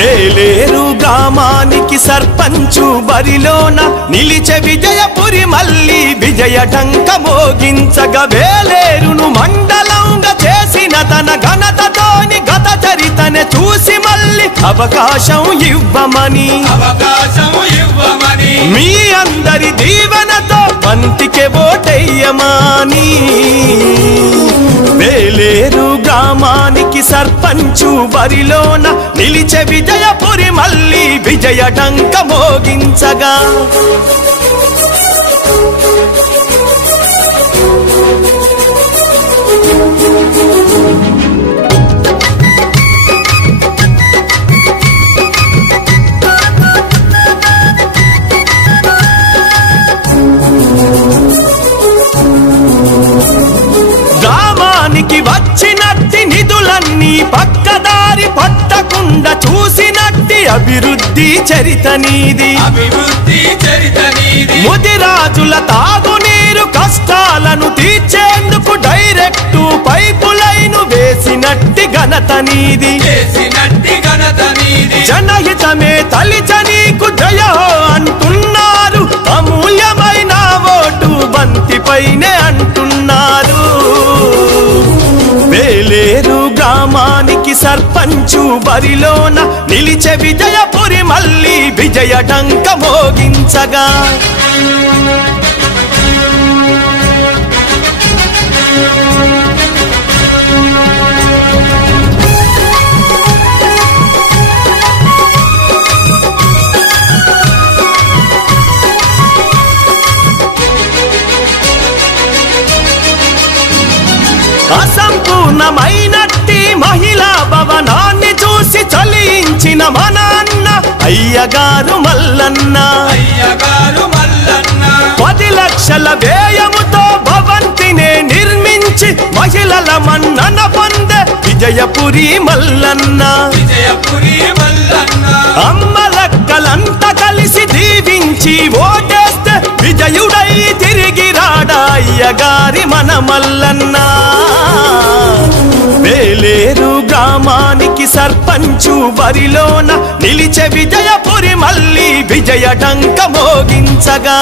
వేలేరు గ్రామానికి సర్పంచు బరిలోన నిలిచే విజయపురి మల్లి విజయ డంక మోగించగా వేలేరును మండలంగా చేసిన తన ఘనతతోని గత చరితనే చూసి మళ్ళీ అవకాశం ఇవ్వమని మీ అందరి దీవెనతో బంతికే ఓటెయ్యమని వేలేరు గ్రామానికి సర్పంచు బరిలోన నిలిచే విజయపురి మల్లి విజయ డంక మోగించగా గ్రామానికి వచ్చినట్టి నిధులన్నీ పక్కదారి పట్టకుండా చూసినట్టి అభివృద్ధి చరిత నీది ముదిరాజుల తాగునీరు కష్టాలను తీర్చేందుకు డైరెక్టు పైపులైను వేసినట్టి ఘనత నీది జనహితమే తలిచ నీకు జయ అంటున్నారు అమూల్యమైన ఓటు బంతిపైనే అంటున్నారు వేలేరు గ్రామానికి సర్పంచు బరిలోన నిలిచే విజయపురి మల్లి విజయ డంక మోగించగా అసంపూర్ణమైనట్టి మహిళా భవనాన్ని చూసి చలించిన మన అన్న అయ్యగారు మల్లన్న 10 లక్షల వ్యయముతో భవంతినే నిర్మించి మహిళల మన్నన పొందే విజయపురి మల్లన్న అమ్మలక్కలంతా కలిసి దీవించి ఓటేస్తే విజయుడై తిరిగి రాడా అయ్యగారి మన మల్లన్న వేలేరు గ్రామానికి సర్పంచు బరిలోన నిలిచే విజయపురి మల్లి విజయ డంక మోగించగా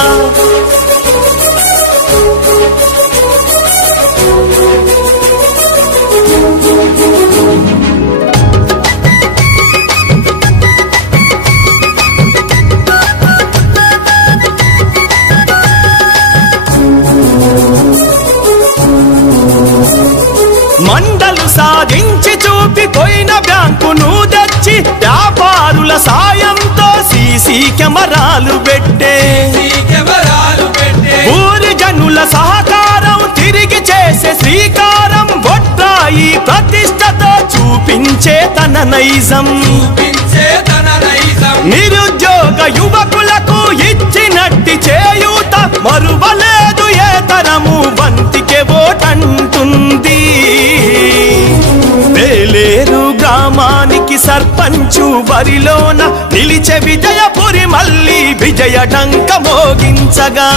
మండలు సాధించి చూపిపోయిన బ్యాంకును తెచ్చి వ్యాపారుల సాయంతో సీసీ కెమెరాలు పెట్టే ఊరి జనుల సహకారం తిరిగి చేసే శ్రీకారం బొట్రాయి ప్రతిష్టతో చూపించే తన నైజం నిరుద్యోగ యువకులకు ఇచ్చినట్టి చేయూత మరువలేదు ఏ తరము బంతికే ఓటంటుంది వేలేరు గ్రామానికి సర్పంచు బరిలోన నిలిచే విజయపురి మల్లి విజయ డంక మోగించగా